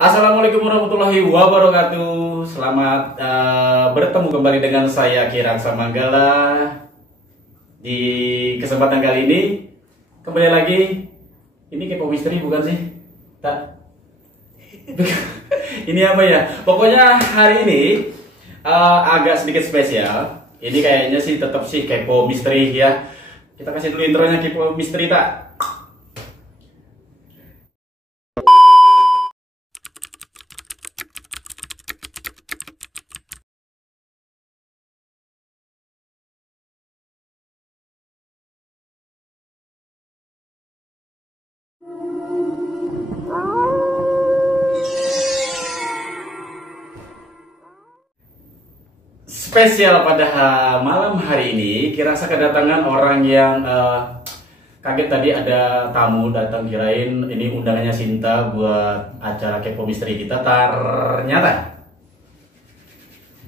Assalamualaikum warahmatullahi wabarakatuh. Selamat bertemu kembali dengan saya Kiraksa Manggala. Di kesempatan kali ini kembali lagi. Ini kepo misteri bukan sih? Tak. Ini apa ya? Pokoknya hari ini agak sedikit spesial. Ini kayaknya sih tetap sih kepo misteri ya. Kita kasih dulu intronya kepo misteri tak? Spesial pada malam hari ini, Kiraksa kedatangan orang yang kaget tadi ada tamu datang, kirain ini undangannya Sinta buat acara kepo misteri kita. Ternyata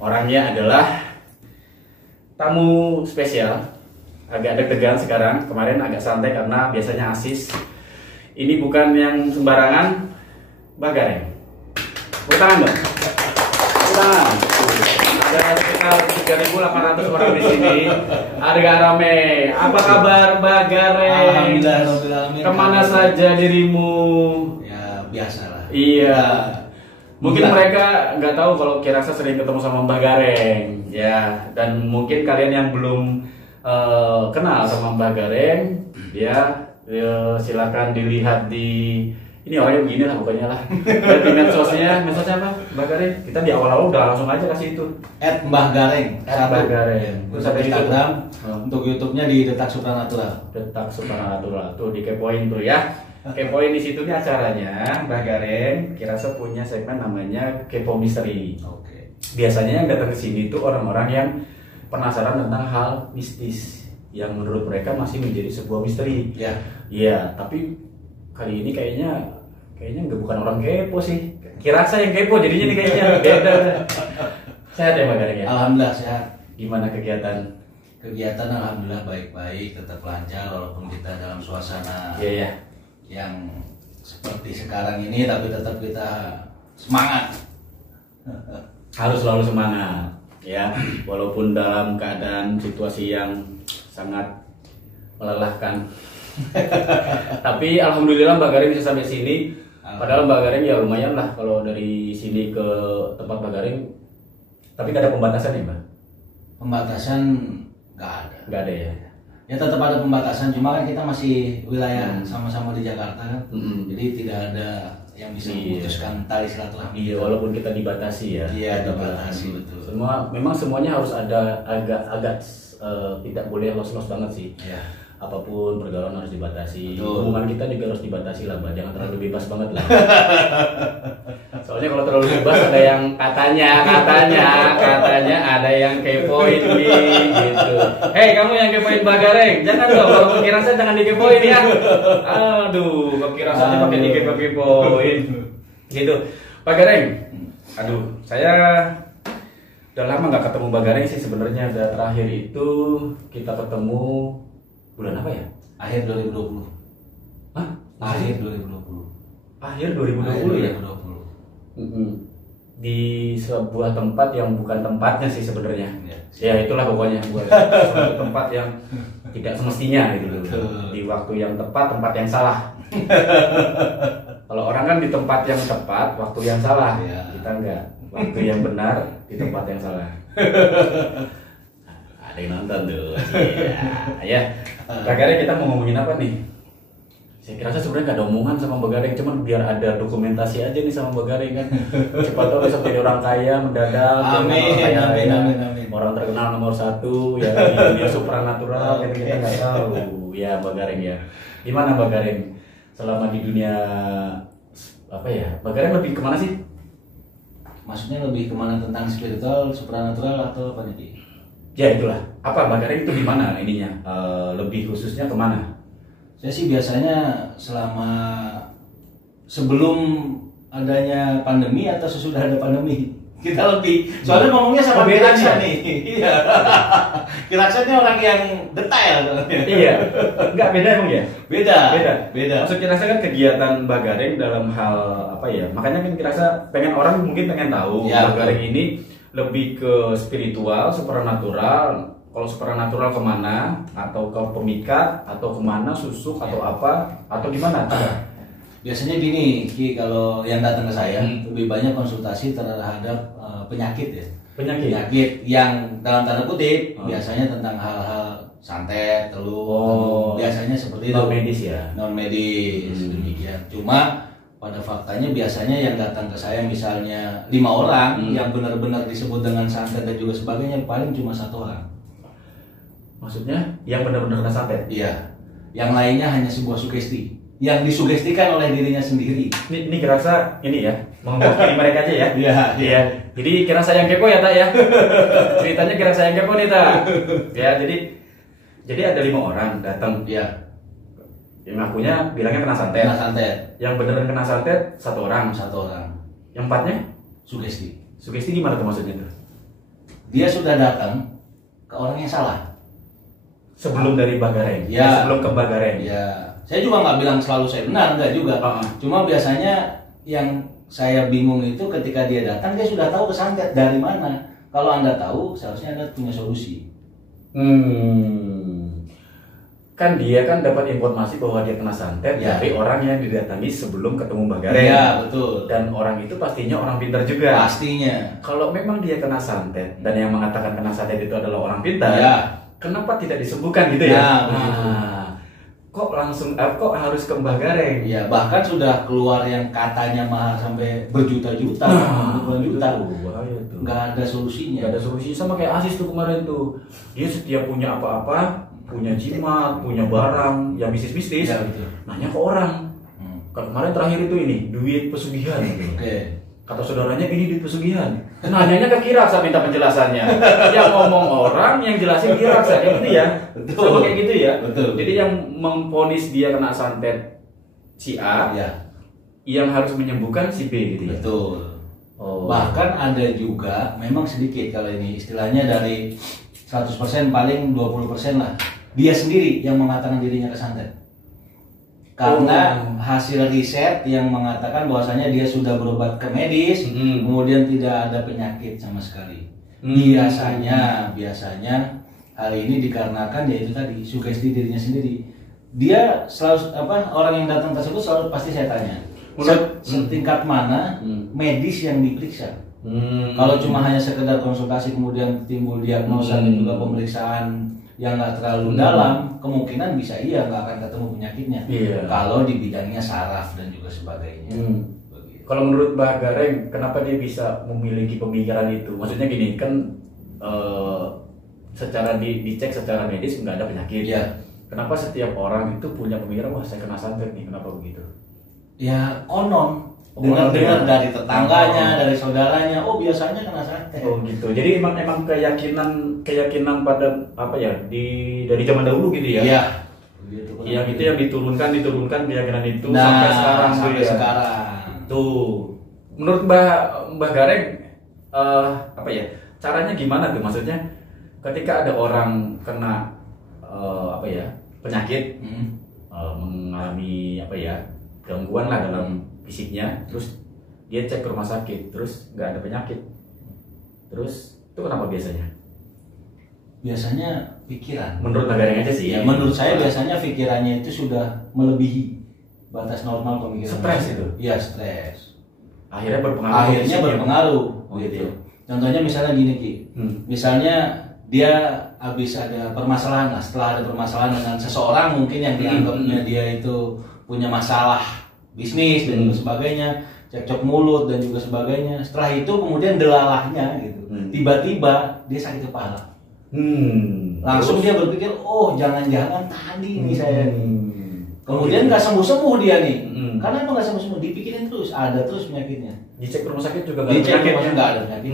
orangnya adalah tamu spesial. Agak deg-degan sekarang, kemarin agak santai karena biasanya Asis. Ini bukan yang sembarangan, Bagareng. Tepuk tangan dong. Tepuk tangan. Ada sekitar 3.800 orang di sini. Harga rame. Apa kabar Bagareng? Alhamdulillah. Kemana saja dirimu? Ya biasalah. Iya. Mungkin mereka nggak tahu kalau Kiraksa sering ketemu sama Mbah Gareng, ya. Dan mungkin kalian yang belum kenal sama Mbah Gareng, ya, silakan dilihat di ini orangnya begini lah pokoknya lah. Lihat di medsosnya apa? Mbah Gareng. Kita di awal-awal udah langsung aja kasih itu. @Mbah Gareng. Mbah Gareng. Terus ada Instagram. Untuk YouTube-nya di Detak Supranatural. Detak Supranatural. Tuh dikepoin tuh ya. Kepoin di situ nih acaranya Mbah Gareng. Kiraksa punya segmen namanya Kepo Misteri. Oke. Biasanya yang datang ke sini tuh orang-orang yang penasaran tentang hal mistis yang menurut mereka masih menjadi sebuah misteri. Ya. Iya, tapi kali ini kayaknya bukan orang kepo sih. Kiraksa yang kepo jadinya nih kayaknya beda. Sehat ya Mbak Gareng ya? Alhamdulillah sehat. Gimana kegiatan? Kegiatan alhamdulillah baik-baik, tetap lancar walaupun kita dalam suasana Iya. yang seperti sekarang ini, tapi tetap kita semangat. Harus selalu semangat ya, walaupun dalam keadaan situasi yang sangat melelahkan. Tapi alhamdulillah Mbak Gareng bisa sampai sini. Padahal Mbak Gareng ya lumayan lah kalau dari sini ke tempat Mbak Gareng. Tapi nggak ada pembatasan ya Mbak? Pembatasan nggak ada. Nggak ada ya? Ya tetap ada pembatasan, cuma kan kita masih wilayah sama-sama di Jakarta kan. Jadi tidak ada yang bisa memutuskan tali silaturahmi. Iya, walaupun kita dibatasi ya. Iya, dibatasi betul. Memang semuanya harus ada agak tidak boleh los-los banget sih. Iya. Apapun pergaulan harus dibatasi. Betul. Hubungan kita juga harus dibatasi lah, Mbak. Jangan terlalu bebas banget lah. Soalnya kalau terlalu bebas ada yang katanya ada yang kepoin nih, gitu. Hei, kamu yang kepoin Mbak Gareng, jangan dong. Kalau Kiraksa jangan dikepoin ya. Aduh, kok Kiraksa pakai dikepoin. Gitu. Mbak Gareng. Aduh, saya udah lama nggak ketemu Mbak Gareng sih sebenarnya. Terakhir itu kita ketemu bulan apa ya? Akhir 2020. Hah? Akhir 2020. Akhir 2020 ya? 2020. Di sebuah tempat yang bukan tempatnya sih sebenarnya. Ya. Ya itulah pokoknya buat suatu tempat yang tidak semestinya gitu. Betul. Di waktu yang tepat, tempat yang salah. Kalau orang kan di tempat yang tepat, waktu yang salah. Ya. Kita enggak. Waktu yang benar di tempat yang salah. Ada yang nonton tuh. Iya. Ya. Mbak Gareng, kita mau ngomongin apa nih? Saya kira sebenarnya nggak ada omongan sama Mbak Gareng, cuman biar ada dokumentasi aja nih sama Mbak Gareng kan. Cepat tahu besok jadi orang kaya mendadak. Amin. Orang terkenal nomor 1 ya di dunia supranatural, kan kita nggak tahu ya Mbak Gareng ya. Gimana Mbak Gareng selama di dunia apa ya? Mbak Gareng lebih kemana sih? Maksudnya lebih kemana, tentang spiritual, supranatural atau apa nih? Ya itulah. Apa Mbak Gareng itu gimana ininya? Lebih khususnya kemana? Saya sih biasanya sebelum adanya pandemi atau sesudah ada pandemi. Kita lebih, soalnya ngomongnya sama Kiraksan nih. Iya. Kiraksan ini orang yang detail. Iya. Enggak beda emang ya? Beda. Maksud Kiraksan kan kegiatan Bagareng dalam hal apa ya? Makanya kan Kiraksan orang mungkin pengen tahu ya, Bagareng ini lebih ke spiritual, supernatural. Kalau supernatural kemana? Atau ke pemikat? Atau kemana? Susuk atau apa? Atau gimana? Biasanya gini, Ki, kalau yang datang ke saya lebih banyak konsultasi terhadap penyakit ya. Penyakit yang dalam tanda kutip biasanya tentang hal-hal santet, telur, biasanya seperti itu. Non medis ya. Non medis demikian. Cuma pada faktanya biasanya yang datang ke saya misalnya 5 orang yang benar-benar disebut dengan santet dan juga sebagainya paling cuma 1 orang. Maksudnya yang benar-benar kena santet? Iya. Yang lainnya hanya sebuah sugesti yang disugestikan oleh dirinya sendiri. Ini kerasa ini ya, mewakili mereka aja ya. Iya. Jadi kira saya yang kepo ya, Tak ya. Ceritanya kira saya yang kepo nih, Tak. Ya, jadi ada 5 orang datang. Iya. Yang ngakunya bilangnya kena santet. Yang beneran kena santet 1 orang. Yang 4-nya sugesti. Sugesti gimana tuh maksudnya tuh? Dia sudah datang ke orang yang salah. Sebelum dari Bagareng. Ya. Sebelum ke Bagareng. Ya. Saya juga nggak bilang selalu saya benar, enggak juga. Cuma biasanya yang saya bingung itu ketika dia datang dia sudah tahu kesantet dari mana. Kalau Anda tahu, seharusnya Anda punya solusi. Kan dia kan dapat informasi bahwa dia kena santet dari orang yang didatangi sebelum ketemu Bagareng. Iya, betul. Dan orang itu pastinya orang pintar juga. Pastinya. Kalau memang dia kena santet dan yang mengatakan kena santet itu adalah orang pintar, kenapa tidak disembuhkan gitu ya? Kok harus ke Bagareng? Ya, bahkan sudah keluar yang katanya mahal sampai berjuta-juta, juta. Nggak ada solusinya. Nggak ada solusi, sama kayak Aziz tuh kemarin tuh. Dia setiap punya apa-apa, punya jimat, punya barang yang bisnis-bisnis, nanya ke orang. Kemarin terakhir itu ini, duit pesugihan. Kata saudaranya ini duit pesugihan. Nanyanya ke Kiraksa minta penjelasannya. Yang ngomong orang, yang jelasin Kiraksa, kayak gitu ya. Betul. Sama kayak gitu ya. Betul. Jadi yang memvonis dia kena santet si A, yang harus menyembuhkan si B gitu ya. Betul. Bahkan ada juga, memang sedikit kalau ini istilahnya dari 100% paling 20% lah. Dia sendiri yang mengatakan dirinya kesantet. Karena hasil riset yang mengatakan bahwasanya dia sudah berobat ke medis, kemudian tidak ada penyakit sama sekali. Biasanya hal ini dikarenakan yaitu tadi sugesti dirinya sendiri. Dia selalu orang yang datang tersebut selalu pasti saya tanya, setingkat mana medis yang diperiksa. Kalau cuma hanya sekedar konsultasi kemudian timbul diagnosa dan juga pemeriksaan yang nggak terlalu dalam, kemungkinan bisa nggak akan ketemu penyakitnya. Kalau di bidangnya saraf dan juga sebagainya. Kalau menurut Bagareng, kenapa dia bisa memiliki pemikiran itu? Maksudnya gini kan, secara dicek secara medis nggak ada penyakit. Kenapa setiap orang itu punya pemikiran wah saya kena santet nih? Kenapa begitu? Ya konon. Dengar dari tetangganya, dari saudaranya, biasanya kena santet. Gitu. Jadi emang keyakinan pada apa ya dari zaman dahulu gitu ya. Iya. Yang itu yang diturunkan keyakinan itu sampai sekarang. Tuh. Menurut Mbah Gareng caranya gimana tuh? Maksudnya ketika ada orang kena penyakit, mengalami gangguan lah dalam fisiknya, terus dia cek ke rumah sakit, terus nggak ada penyakit, terus itu kenapa biasanya? Biasanya pikiran. Menurut Bagareng aja sih. Ya, menurut saya biasanya pikirannya itu sudah melebihi batas normal pemikiran. Stres itu? Iya, stres. Akhirnya berpengaruh. Gitu. Contohnya misalnya gini Ki, misalnya dia habis ada permasalahan, setelah ada permasalahan dengan seseorang mungkin yang dianggapnya dia itu punya masalah bisnis dan juga sebagainya, cekcok mulut dan juga sebagainya. Setelah itu kemudian delalahnya gitu, tiba-tiba dia sakit kepala. Langsung dia berpikir, jangan-jangan tadi nih saya nih. Kemudian nggak sembuh-sembuh dia nih. Karena apa nggak sembuh-sembuh? Dipikirin terus, ada terus penyakitnya. Dicek rumah sakit juga nggak ada penyakit. Nggak ada penyakit.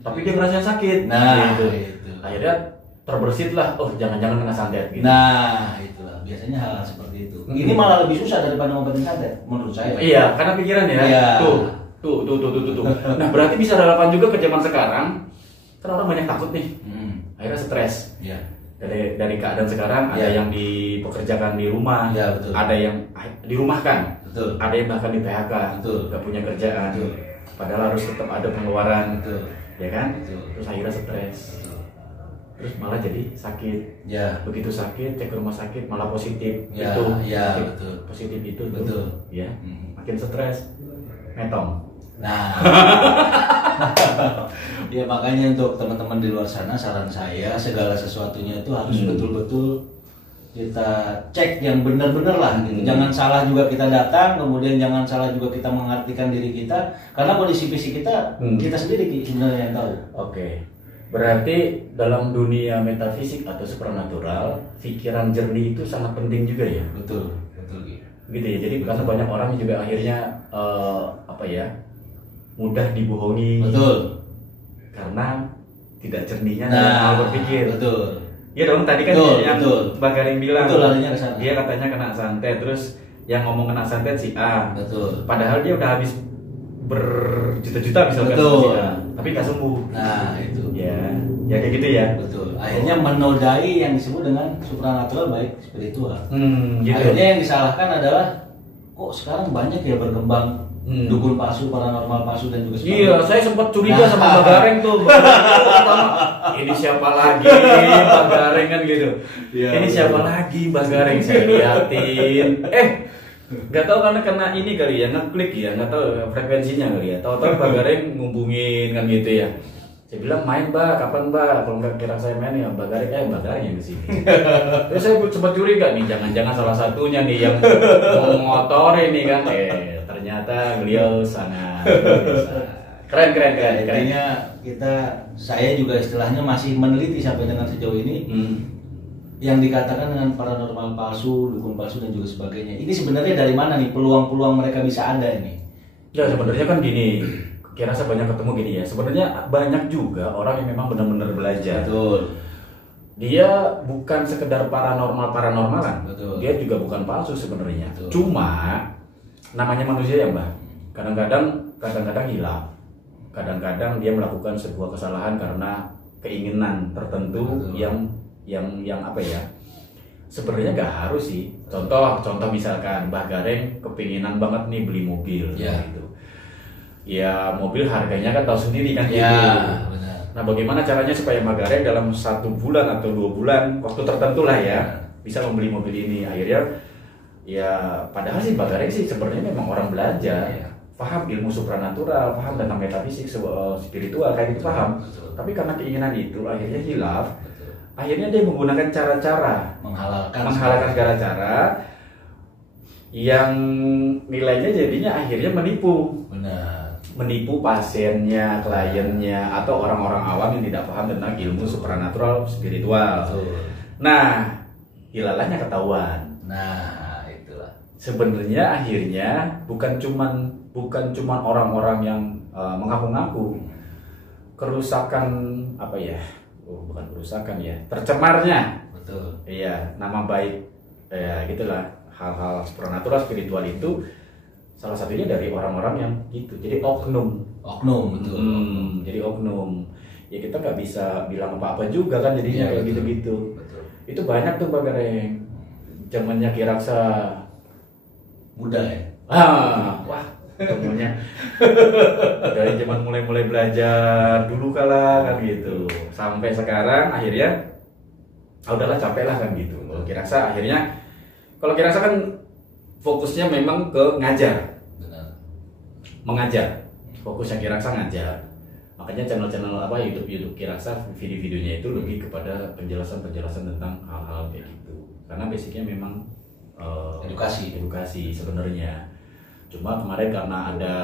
Tapi dia ngerasain sakit. Nah, gitu. Akhirnya terbersit lah. Jangan-jangan kena santet gitu. Nah, itulah biasanya hal-hal seperti itu. Ini malah lebih susah daripada ngobatin santet menurut saya. Iya, karena pikiran ya. Iya. Tuh. Tuh. Nah berarti bisa relevan juga ke zaman sekarang. Kan orang banyak takut nih. Akhirnya stres. Ya. Dari keadaan sekarang ada yang dipekerjakan di rumah, Ya, betul. ada yang dirumahkan, Betul. ada yang bahkan di PHK, Betul. nggak punya kerjaan, Betul. padahal harus tetap ada pengeluaran, Betul. ya kan? Betul. Terus akhirnya stres, terus malah jadi sakit. Ya. Begitu sakit, cek ke rumah sakit malah positif. Ya, itu, ya, positif, betul. positif itu, tuh. Betul. Ya, makin stres, metong. Nah, ya makanya untuk teman-teman di luar sana, saran saya segala sesuatunya itu harus betul-betul kita cek yang benar-benar lah gitu. Jangan salah juga kita datang, kemudian jangan salah juga kita mengartikan diri kita, karena kondisi fisik kita kita sendiri sebenarnya yang tahu. Oke. Berarti dalam dunia metafisik atau supranatural, pikiran jernih itu sangat penting juga ya. Betul, betul Gitu ya. Jadi karena banyak orang juga akhirnya mudah dibohongi. Betul. Karena tidak jernihnya dalam hal berpikir. Betul. Iya dong, tadi kan Betul, yang betul. Mbak Garing bilang. Betul, larinya ke sana. Dia katanya kena santet, terus yang ngomong kena santet si A. Betul. Padahal dia udah habis berjuta-juta misalkan Betul. si A, tapi nggak sembuh. Nah, itu. Ya kayak gitu ya. Betul. Akhirnya menodai yang disebut dengan supranatural baik spiritual. Gitu. Akhirnya yang disalahkan adalah kok sekarang banyak ya berkembang dukun palsu, paranormal palsu dan juga sebagainya. Iya, saya sempat curiga sama Mbak Gareng tuh. Pertama, ini siapa lagi Mbak Gareng kan gitu. Iya, Ini siapa lagi Mbak Gareng, saya liatin. Nggak tahu karena kena ini kali ya, ngeklik ya, nggak tahu frekuensinya kali ya. Tahu-tahu Mbak Gareng ngumpulin kan gitu ya. Saya bilang main Mbak, kapan Mbak? Kalau nggak kira saya main ya Mbak Gareng yang kesini. Terus saya sempat curiga nih, jangan-jangan salah satunya nih yang mengotori nih kan. Ternyata beliau sangat keren. Intinya saya juga istilahnya masih meneliti sampai dengan sejauh ini yang dikatakan dengan paranormal palsu, dukun palsu dan juga sebagainya. Ini sebenarnya dari mana nih peluang-peluang mereka bisa ada ini? Ya sebenarnya kan gini, kira saya banyak ketemu gini ya. Sebenarnya banyak juga orang yang memang benar-benar belajar. Betul. Dia bukan sekedar paranormalan. Betul. Dia juga bukan palsu sebenarnya. Betul. Cuma namanya manusia ya Mbak. Kadang-kadang hilaf. Kadang-kadang dia melakukan sebuah kesalahan karena keinginan tertentu. Betul. yang apa ya? Sebenarnya nggak harus sih. Contoh misalkan Mbak Gareng kepinginan banget nih beli mobil gitu. Ya mobil harganya kan tahu sendiri kan gitu. Benar. Nah bagaimana caranya supaya Mbak Gareng dalam 1 bulan atau 2 bulan waktu tertentu lah ya bisa membeli mobil ini. Akhirnya ya padahal sih Mbak Gareng sih sebenarnya memang orang belajar, paham ilmu supranatural, paham tentang metafisik, spiritual kayak gitu paham. Tapi karena keinginan itu akhirnya hilaf. Akhirnya dia menggunakan cara-cara menghalalkan segala cara yang nilainya jadinya akhirnya menipu. Benar. Menipu pasiennya, kliennya, atau orang-orang awam yang tidak paham tentang ilmu supranatural spiritual. Nah, hilalahnya ketahuan. Nah, itulah. Sebenarnya akhirnya bukan cuman orang-orang yang mengaku-ngaku. Kerusakan apa ya? Bukan kerusakan ya, tercemarnya. Betul. Iya, nama baik ya gitulah. Hal-hal supranatural spiritual itu salah satunya dari orang-orang yang gitu. Jadi oknum betul. Jadi oknum. Ya kita nggak bisa bilang apa-apa juga kan jadinya kayak gitu-gitu. Betul. Itu banyak tuh Mbak Gareng. Zamannya Kiraksa muda ya. Wah, temunya dari zaman mulai belajar dulu kala kan gitu. Sampai sekarang akhirnya udahlah capek lah kan gitu. Kalau Kiraksa kan fokusnya memang ke ngajar. Benar. Mengajar. Fokusnya Kiraksa ngajar. Makanya channel-channel YouTube Kiraksa video-videonya itu lebih kepada penjelasan tentang hal-hal kayak gitu. Karena basicnya memang edukasi sebenarnya. Cuma kemarin karena ada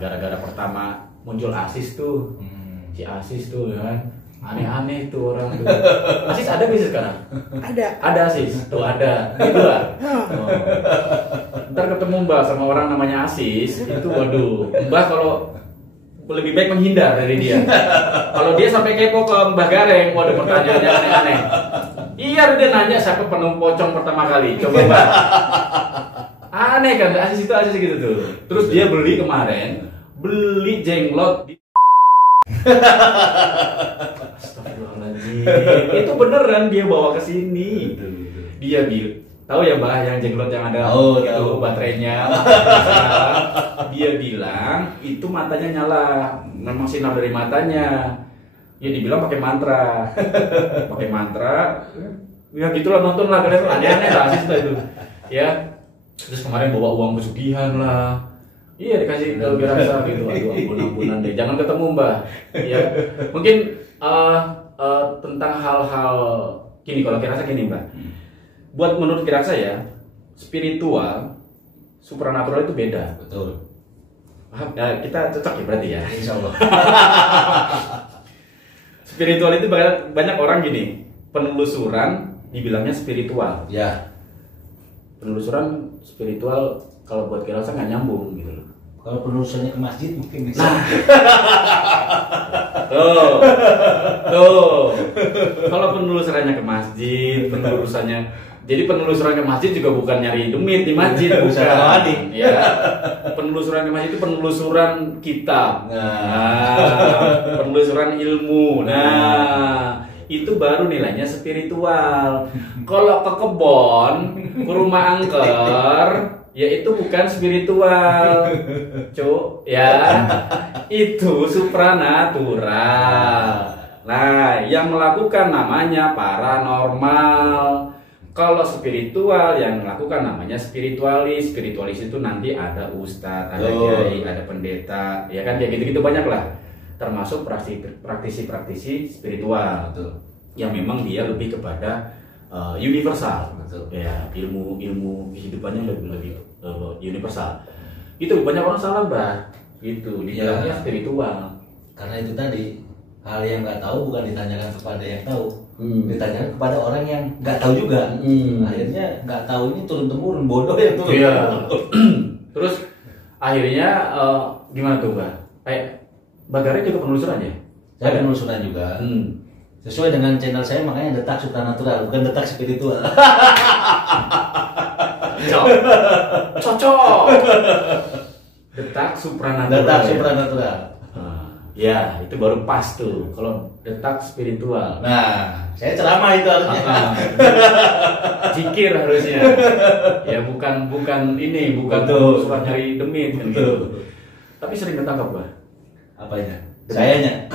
gara-gara pertama muncul Asis tuh. Si Asis tuh kan aneh-aneh tuh orang tuh. Asis ada bisa sekarang? Ada Asis, tuh ada. Gitu lah. Ntar ketemu Mbak sama orang namanya Asis, itu waduh. Mbak kalau lebih baik menghindar dari dia. Kalau dia sampai kepo ke Mbak Gareng, waduh pertanyaannya aneh-aneh. Iya dia nanya siapa penuh pocong pertama kali. Coba Mbak. Aneh kan, asis gitu tuh. Terus dia beli kemarin, beli jenglot di Astagfirullahaladzim. Itu beneran dia bawa ke sini. Dia tahu ya Mbak yang jenglot yang ada itu baterainya. Dia bilang itu matanya nyala, memang sinar dari matanya. Ya dibilang pakai mantra. Pakai mantra. Ya gitulah, nonton lah kalian, aneh-aneh lah asis itu. Ya. Terus kemarin bawa uang pesugihan lah. Iya dikasih ke Gerasa gitu. Aduh ampun-ampunan deh. Jangan ketemu Mbak. Ya. Mungkin tentang hal-hal gini, kalau Gerasa gini Mbak. Buat menurut Gerasa ya, spiritual, supranatural itu beda. Betul. Ya, kita cocok ya berarti ya. Insya Allah. Spiritual itu banyak orang gini, penelusuran dibilangnya spiritual. Ya. Penelusuran spiritual kalau buat Gerasa nggak nyambung gitu loh. Kalau penelusurannya ke masjid mungkin bisa. Nah, tuh. Kalau penelusurannya ke masjid, jadi penelusuran ke masjid juga bukan nyari demit di masjid, bukan. Ya, penelusuran ke masjid itu penelusuran kitab. Penelusuran ilmu. Nah, itu baru nilainya spiritual. Kalau ke kebon, ke rumah angker, ya itu bukan spiritual, Cuk, ya. Itu supranatural. Nah, yang melakukan namanya paranormal. Kalau spiritual yang melakukan namanya spiritualis. Spiritualis itu nanti ada ustadz, ada kiai, ada pendeta, ya kan, kayak gitu-gitu banyak lah. Termasuk praktisi spiritual. Betul. Yang memang dia lebih kepada universal. Betul. Ya, ilmu kehidupannya lebih universal. Itu banyak orang salah Mbak. Gitu, dibilangnya spiritual. Karena itu tadi, hal yang nggak tahu bukan ditanyakan kepada yang tahu, ditanyakan kepada orang yang nggak tahu juga. Akhirnya nggak tahu ini turun temurun, bodoh ya turun. Iya. Terus akhirnya gimana tuh Mbak? Bagare juga penelusuran ya? Saya penelusuran juga. Sesuai dengan channel saya, makanya Detak Supranatural, bukan Detak Spiritual. Cocok. Detak Supranatural. Detak Supranatural. Ya, itu baru pas tuh. Kalau Detak Spiritual. Nah, saya ceramah itu harusnya. Zikir harusnya. Ya bukan surat nyari demit kan gitu. Tapi sering ketangkap Mbak. Apanya? Sayanya.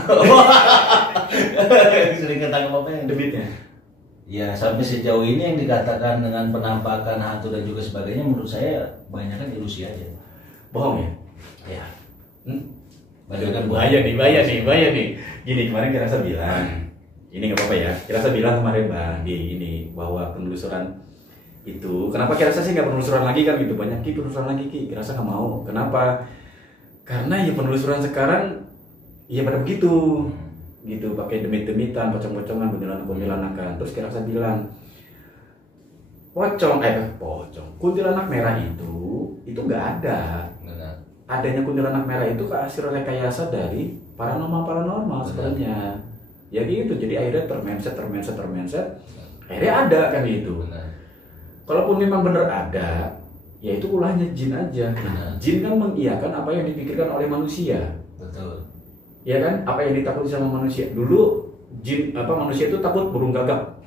Sering ketangkap apanya? Demitnya. Ya, sampai sejauh ini yang dikatakan dengan penampakan hantu dan juga sebagainya, menurut saya banyak kan ilusi aja. Bohong ya? Ya. Banyak kan bahaya nih. Gini, kemarin Gerasa bilang, ini nggak apa-apa ya. Gerasa bilang kemarin Bang di ini bahwa penelusuran itu, kenapa Gerasa sih nggak penelusuran lagi kan gitu, banyak penelusuran lagi Gerasa nggak mau. Kenapa? Karena ya penelusuran sekarang ya pada begitu gitu, pakai demit-demitan, pocong-pocongan, kuntilanak-kuntilanakan. Terus Gerasa bilang kuntilanak merah itu nggak ada. Adanya kuntilanak merah itu hasil rekayasa dari paranormal sebenarnya. Ya gitu, jadi akhirnya termenset, akhirnya ada kan gitu. Kalaupun memang benar ada, ya itu ulahnya jin aja. Jin kan mengiyakan apa yang dipikirkan oleh manusia. Betul. Ya kan, apa yang ditakuti sama manusia. Dulu manusia itu takut burung gagak.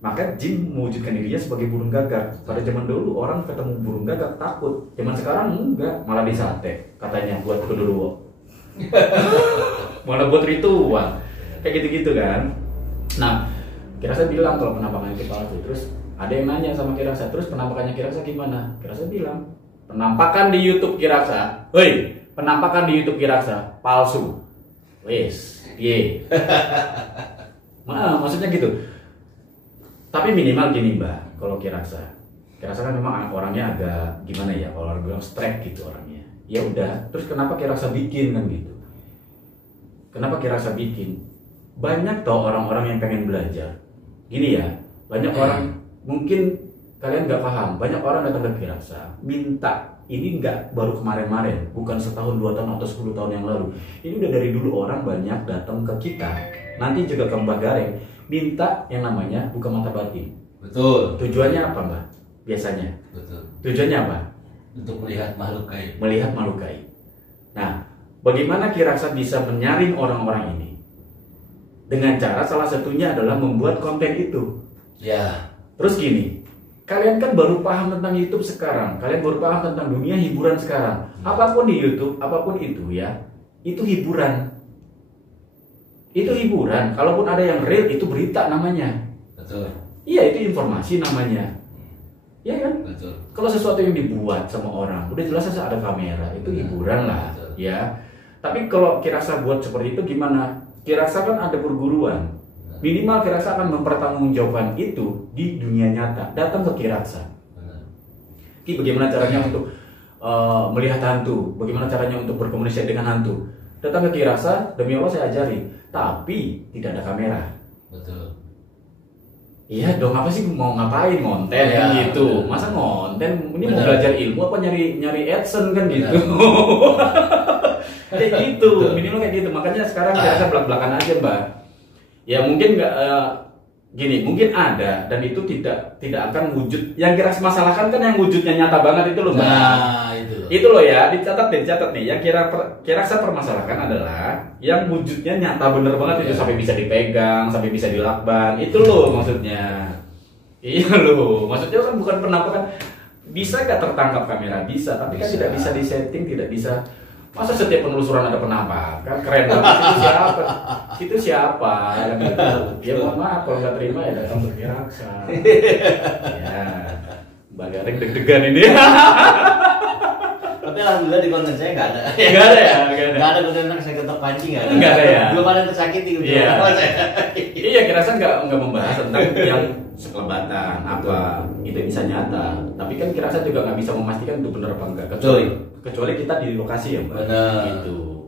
Maka jin mewujudkan dirinya sebagai burung gagak. Pada zaman dulu orang ketemu burung gagak takut. Zaman sekarang enggak, malah disate katanya buat kedua. Malah buat ritual. Kayak gitu-gitu kan. Nah, Gerasa bilang kalau penampakan itu palsu. Terus ada yang nanya sama Gerasa, terus penampakannya Gerasa gimana? Gerasa bilang, penampakan di YouTube Gerasa. Penampakan di YouTube Gerasa palsu. Wes, maksudnya gitu. Tapi minimal gini Mbak, kalau Gerasa kan memang orangnya agak gimana ya, kalau orang bilang strike gitu orangnya. Ya udah, terus kenapa Gerasa bikin kan gitu? Kenapa Gerasa bikin? Banyak tau orang-orang yang pengen belajar. Gini ya, banyak orang, mungkin kalian nggak paham, banyak orang datang ke Gerasa minta. Ini nggak baru kemarin-kemarin, bukan setahun, 2 tahun, atau 10 tahun yang lalu. Ini udah dari dulu orang banyak datang ke kita, nanti juga ke Mbak Gareng, minta yang namanya buka mata batin. Betul. Tujuannya apa Mbak? Biasanya. Betul. Tujuannya apa? untuk melihat makhluk gaib. Melihat makhluk gaib. Nah, bagaimana Kiraksa bisa menyaring orang-orang ini? Dengan cara salah satunya adalah membuat konten itu. Ya. Terus gini, kalian kan baru paham tentang YouTube sekarang, kalian baru paham tentang dunia hiburan sekarang. Apapun di YouTube, apapun itu ya, itu hiburan. Itu hiburan. Kalaupun ada yang real, itu berita namanya. Betul. Iya, itu informasi namanya. Iya kan? Betul. Kalau sesuatu yang dibuat sama orang, udah jelas ada kamera, itu hiburan lah. Betul. Ya. Tapi kalau Kiraksa buat seperti itu gimana? Kiraksa kan ada perguruan. Minimal Kiraksa akan mempertanggungjawabkan itu di dunia nyata. Datang ke Kiraksa. Ki, bagaimana caranya untuk melihat hantu? Bagaimana caranya untuk berkomunikasi dengan hantu? Datang ke Kiraksa, demi Allah saya ajari. Tapi tidak ada kamera. Betul. Iya dong, apa sih mau ngapain ngonten kan gitu? Masa ngonten? Ini mau belajar ilmu apa nyari AdSense kan gitu? Kayak gitu, minimal kayak gitu. Makanya sekarang Kiraksa belak-belakan aja, Mbak. Ya mungkin nggak gini, mungkin ada dan itu tidak akan wujud. Yang Kiraksa masalahkan kan yang wujudnya nyata banget itu loh, Mbak. Nah, itu loh ya, dicatat nih. Yang Kiraksa permasalahkan adalah yang wujudnya nyata bener banget itu sampai bisa dipegang, sampai bisa dilakban. Itu loh maksudnya. Iya loh, maksudnya kan bukan penampakan. Bisa nggak tertangkap kamera? Bisa, tapi kan tidak bisa disetting, tidak bisa. Masa setiap penelusuran ada penampakan? Keren banget. Itu siapa? Ya mohon maaf kalau nggak terima ya datang ke Kiraksa. Ya, Mbak Garing deg-degan ini. Tapi alhamdulillah di konten saya nggak ada. Nggak ada ya? Nggak ada konten saya ketok pancing nggak ada. Nggak ada ya? Belum ada yang tersakiti gitu. Iya. Iya, Kiraksa nggak membahas tentang yang sekelebatan apa itu bisa nyata. Tapi kan Kiraksa juga nggak bisa memastikan itu benar apa enggak. Kecuali kita di lokasi ya, Mbak. Benar.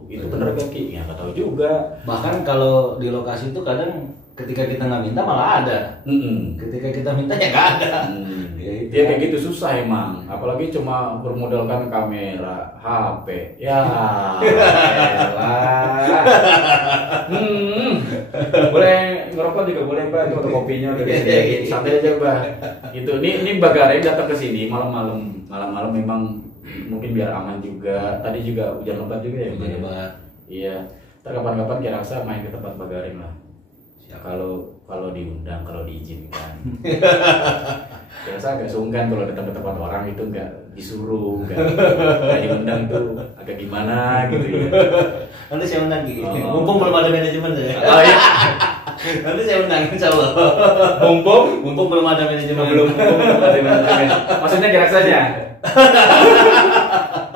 Itu benar gak Ki? Ya nggak tahu juga. Bahkan kalau di lokasi itu kadang ketika kita nggak minta malah ada. Ketika kita minta ya nggak ada. Ya kayak gitu susah emang. Apalagi cuma bermodalkan kamera, HP. Ya elah. Boleh ngerokok juga boleh, Pak. Itu kopinya dari sini. Santai aja, Mbak. Itu ini Mbak Garing datang ke sini malam-malam memang mungkin biar aman juga. Tadi juga hujan lebat juga ya, Mbak. Iya. Ntar kapan-kapan Kiraksa main ke tempat Mbak Garing lah. Kalau diundang, kalau diizinkan. Biasa agak sungkan kalau datang ke tempat orang itu nggak disuruh, nggak diundang itu agak gimana gitu ya. Nanti saya undang Ki. Mumpung belum ada manajemen ya. Oh iya. Nanti saya undang insyaallah. Mumpung belum ada manajemen. Belum ada manajemen. Maksudnya Kiraksanya?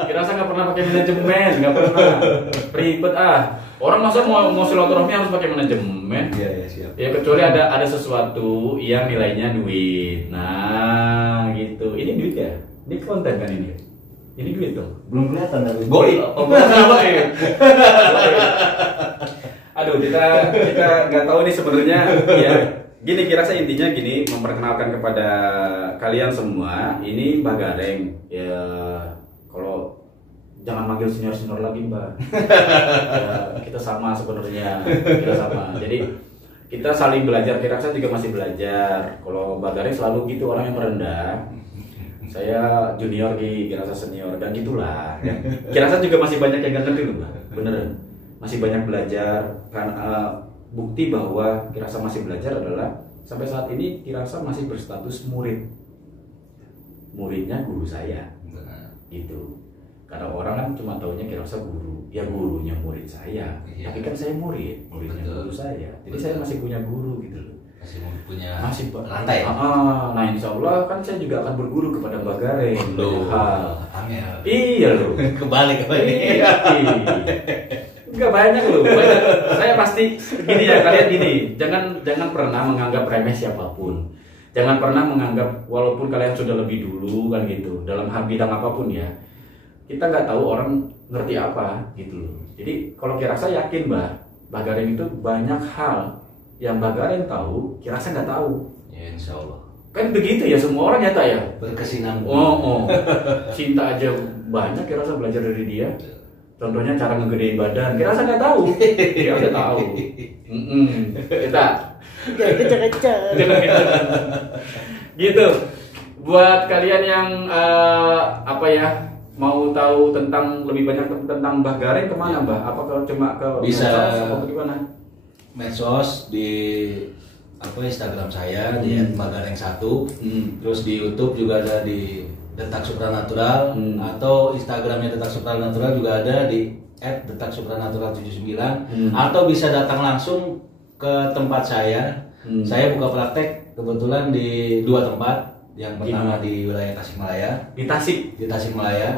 Kiraksa nggak pernah pakai manajemen, nggak pernah. Ribet ah. Orang masa mau silaturahmi harus pakai manajemen? Iya, siap. Ya kecuali ada sesuatu yang nilainya duit. Nah, gitu. Ini duit ya? Ini konten kan ini? Ini duit dong? Belum kelihatan tapi. Goib. Aduh, kita nggak tahu nih sebenarnya. Ya, gini Kiraksa intinya gini, memperkenalkan kepada kalian semua. Ini Mbak Garing. Ya, kalau jangan manggil senior lagi, Mbak. Ya, kita sama sebenarnya, kita sama. Jadi kita saling belajar. Kiraksa juga masih belajar. Kalau Mbak Garing selalu gitu orang yang merendah. Saya junior, Kiraksa senior dan gitulah. Ya. Kiraksa juga masih banyak yang nggak ngerti loh, Mbak. Beneran. Masih banyak belajar. Kan bukti bahwa Kiraksa masih belajar adalah sampai saat ini Kiraksa masih berstatus murid. Muridnya guru saya. Gitu. Karena orang kan cuma taunya Kiraksa guru, ya gurunya murid saya. Iya. Tapi kan saya muridnya guru saya. Jadi saya masih punya guru gitu loh. Masih lantai. Nah, insya Allah kan saya juga akan berguru kepada Mbak Garing. Angel. Iya loh. Kembali. Iya. Enggak banyak loh. Banyak. Saya pasti gini ya, kalian gini. Jangan pernah menganggap remeh siapapun. Jangan pernah menganggap walaupun kalian sudah lebih dulu kan gitu dalam hal bidang apapun ya. Kita nggak tahu orang ngerti apa gitu loh. Jadi kalau Kiraksa yakin Mbak Garing itu banyak hal yang Mbak Garing tahu, Kiraksa nggak tahu. Ya insya Allah. Kan begitu ya, semua orang nyata ya. Berkesinambungan. Oh. Cinta aja banyak Kiraksa belajar dari dia. Contohnya cara ngegedein badan, Kiraksa nggak tahu. Dia udah tahu. Kita. Gitu. buat kalian yang apa ya mau tahu tentang lebih banyak tentang Mbah Gareng kemana Mbah? Apakah cuma ke bisa medsos atau gimana? Medsos di Instagram saya di @mbahgareng1, terus di YouTube juga ada di Detak Supranatural, atau Instagramnya Detak Supranatural juga ada di @detaksupranatural79, atau bisa datang langsung ke tempat saya. Saya buka praktek kebetulan di 2 tempat. Yang pertama di wilayah Tasikmalaya. Di Tasikmalaya.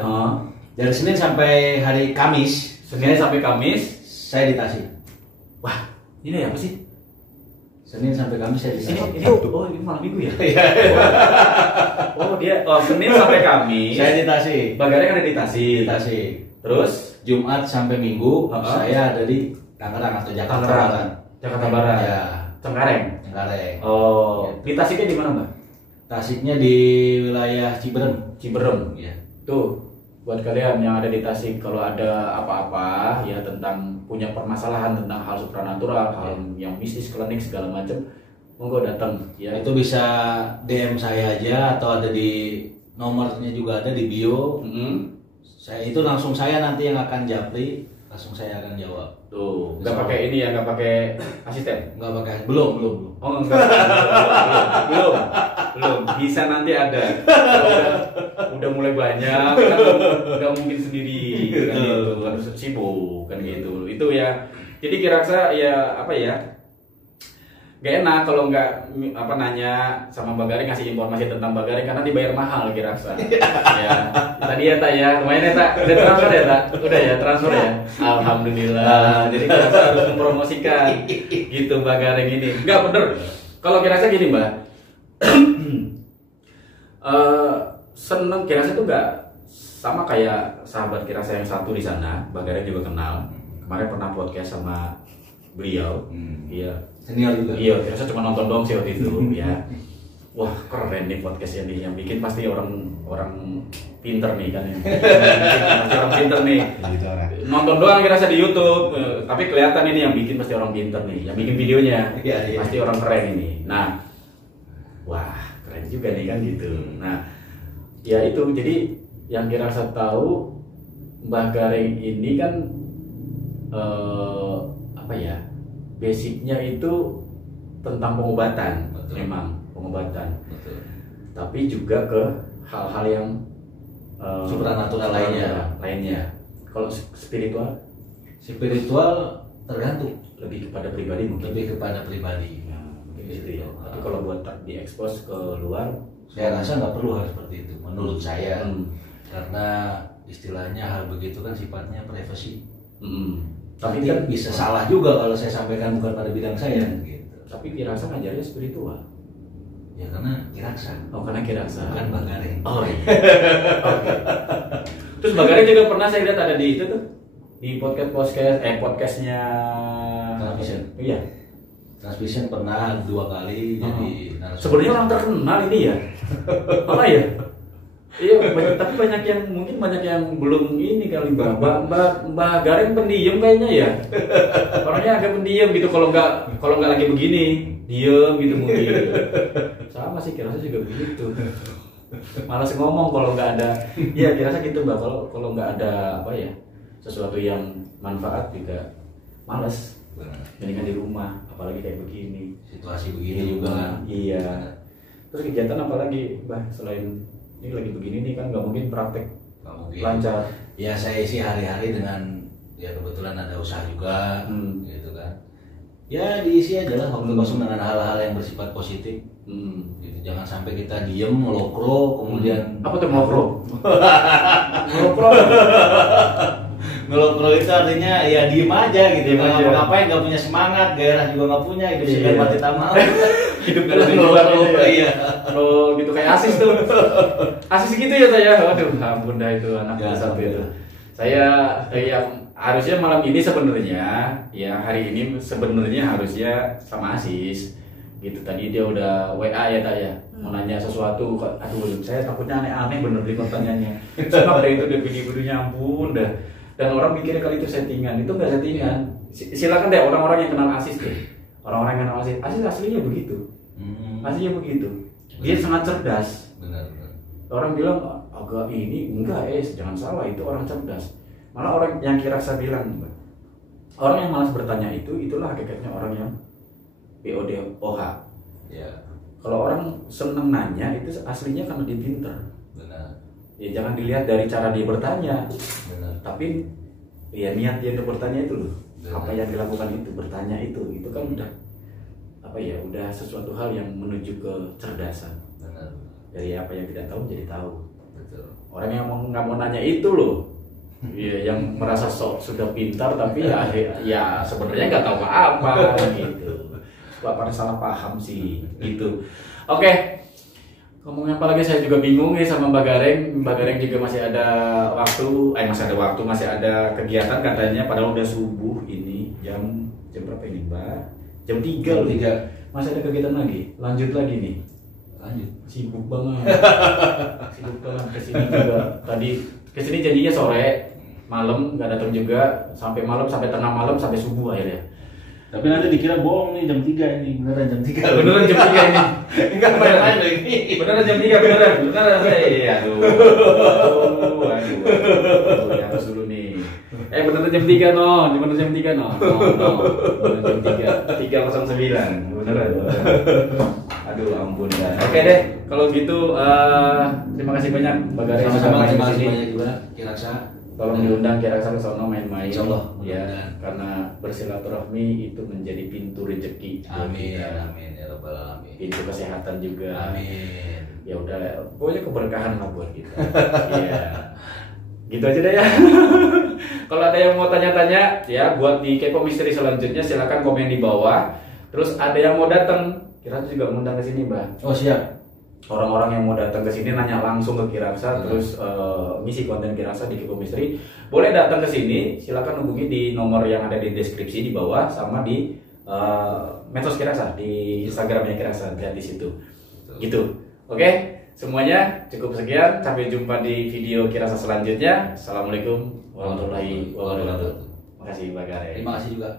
Dari Senin sampai hari Kamis. Senin sampai Kamis saya di Tasik. Wah, ini apa sih? Senin sampai Kamis saya di Tasik. Ini malam minggu ya? Senin sampai Kamis. Saya di Tasik. Mbah Gareng ada di Tasik. Terus Jumat sampai Minggu saya ada di Tangerang atau Jakarta Barat. Jakarta Barat. Ya. Cengkareng. Oh, di Tasiknya di mana, Mbak? Tasiknya di wilayah Ciberem. Ya. Tuh, buat kalian yang ada di Tasik, kalau ada apa-apa ya tentang punya permasalahan tentang hal supranatural, hal yang mistis, klinik segala macam, monggo datang ya. Itu bisa DM saya aja atau ada di nomornya juga ada di bio. Saya itu langsung saya nanti yang akan japri, langsung saya akan jawab. Tuh, nggak pakai ini ya, nggak pakai asisten? Nggak pakai, belum. Oh enggak, belum. Bisa nanti ada. Udah mulai banyak, kan nggak mungkin sendiri, kan gitu, harus sibuk, kan gitu. Itu ya. Jadi kira-kira ya apa ya? Gak enak kalau nggak nanya sama Mbak Gareng, ngasih informasi tentang Mbak Gareng karena dibayar mahal kira-kira. Ya. Tadi ya Tak ya, lumayan ya Tak. Udah transfer ya Tak? Udah ya transfer ya. Alhamdulillah. Jadi kira-kira harus mempromosikan gitu Mbak Gareng ini. Enggak bener. Kalau kira-kira gini Mbak, seneng kira-kira itu nggak sama kayak sahabat kira-kira yang satu di sana. Mbak Gareng juga kenal. Kemarin pernah podcast sama beliau. Iya. Senior juga. Iya, kira-kira cuma nonton doang sih waktu itu ya. Wah, keren nih podcastnya nih, yang bikin pasti orang pinter nih kan, pasti orang pinter nih. Nonton doang kira-kira di YouTube, tapi kelihatan ini yang bikin pasti orang pinter nih, yang bikin videonya pasti orang keren ini. Nah, wah keren juga nih kan gitu. Nah, ya itu jadi yang kira-kira tahu Mbah Gareng ini kan apa ya? Basicnya itu tentang pengobatan. Betul. Memang pengobatan. Betul. Tapi juga ke hal-hal yang supranatural lainnya. Kalau spiritual tergantung, lebih kepada pribadi mungkin. Lebih kepada pribadi. Ya, mungkin gitu ya. Tapi kalau buat diekspos ke luar, saya rasa nggak perlu hal seperti itu menurut saya. Karena istilahnya hal begitu kan sifatnya privasi. Tapi kan bisa salah juga kalau saya sampaikan bukan pada bidang saya gitu. Tapi Kiraksa ngajarnya spiritual. Ya karena Kiraksa. Oh, karena Kiraksa. Bukan Mbah Gareng. Oh iya. Okay. Terus Mbah Gareng juga pernah saya lihat ada di itu tuh. Di podcastnya Transvision. Iya. Transvision pernah 2 kali jadi narasumber. Sebenarnya orang terkenal ini ya. Apa ya? Iya, tapi banyak yang belum ini kali Mbah Gareng pendiam kayaknya ya. Orangnya agak pendiam gitu kalau nggak lagi begini, diem gitu mungkin. Sama sih kira-kira juga begitu. Malas ngomong kalau nggak ada. Iya kira-kira gitu Mbak. Kalau nggak ada apa ya sesuatu yang manfaat juga malas. Mendingan di rumah, apalagi kayak begini. Situasi begini juga kan. Iya. Terus kegiatan apa lagi Mbah selain ini lagi begini nih kan nggak mungkin praktek lancar. Ya saya isi hari-hari dengan ya kebetulan ada usaha juga gitu kan. Ya diisi aja lah waktu kosong dengan hal-hal yang bersifat positif. Gitu. Jangan sampai kita diem ngelokro kemudian apa tuh ngelokro? Ngelokro itu artinya ya diem aja gitu. Nggak ngapain, nggak punya semangat, gairah juga nggak punya, hidup segar mati tamal. Hidup dari luar iya. Kalau gitu kayak Asis tuh. Asis gitu ya saya. Waduh, ampun dah itu anak satu itu. Saya harusnya malam ini sebenarnya ya hari ini sebenarnya harusnya sama Asis. Gitu tadi dia udah WA ya Tak ya. Mau nanya sesuatu, aduh saya takutnya aneh-aneh bener di pertanyaannya. Sebab dari itu dia video-videonya ampun dah. Dan orang mikirnya kali itu settingan, itu nggak settingan. Silakan deh orang-orang yang kenal Asis deh. Orang-orang yang kenal Asis aslinya begitu. Aslinya begitu. Dia sangat cerdas. Benar. orang bilang agak ini enggak, jangan salah, itu orang cerdas. Malah orang yang Kiraksa bilang, orang yang malas bertanya itulah hakikatnya orang yang PODOH. Ya. Kalau orang seneng nanya itu aslinya karena dia pinter. Benar. Ya jangan dilihat dari cara dia bertanya. Benar. Tapi ya niat dia untuk bertanya itu loh. Benar. Apa yang dilakukan itu, bertanya itu kan udah apa ya, udah sesuatu hal yang menuju ke cerdasan. Benar. Dari apa yang tidak tahu jadi tahu. Betul. Orang yang nggak mau nanya itu loh. Iya, yang merasa sudah pintar tapi ya sebenarnya nggak tahu apa-apa gitu. Pada salah paham sih gitu. Oke, ngomongin apa lagi saya juga bingung ya sama Mbak Gareng. Mbak Gareng juga masih ada waktu, masih ada kegiatan katanya. Padahal udah subuh ini jam berapa ini Mbak? Jam 3 loh. 3. Masih ada kegiatan lagi? Lanjut lagi nih. Lanjut. Sibuk banget. Sibuk banget kesini juga. Tadi kesini jadinya sore, malam nggak datang juga, sampai malam, sampai tengah malam, sampai subuh akhirnya. Tapi nanti dikira bohong nih jam 3 ini, beneran jam 3. Beneran jam 3 ini. Enggak main-main lagi. Beneran jam 3 beneran. Iya, aduh. Ya terus dulu nih. Beneran jam 3 no. Beneran jam 3 no. Beneran jam 3. 3:09. Beneran. Aduh ampun dah. Oke deh, kalau gitu terima kasih banyak Mbak Gareng. Sama-sama, terima kasih banyak juga Kiraksa. Tolong diundang Kiraksa ke sono main-main. Insyaallah, ya, karena bersilaturahmi itu menjadi pintu rezeki. Amin, amin ya rabbal alamin. Pintu kesehatan juga. Amin. Ya udah, pokoknya keberkahan lah buat kita. Iya. Gitu aja deh ya. Kalau ada yang mau tanya-tanya ya buat di Kepo Misteri selanjutnya silakan komen di bawah. Terus ada yang mau datang, Kiraksa juga ngundang ke sini, Mbak. Oh, siap. Orang-orang yang mau datang ke sini nanya langsung ke Kiraksa, terus misi konten Kiraksa di Kepo Misteri, boleh datang ke sini, silakan hubungi di nomor yang ada di deskripsi di bawah sama di medsos Kiraksa, di Instagramnya Kiraksa, lihat di situ. Gitu. Oke, semuanya cukup sekian, sampai jumpa di video Kiraksa selanjutnya. Assalamualaikum warahmatullahi wabarakatuh. Makasih Mbak Gareng. Terima kasih juga.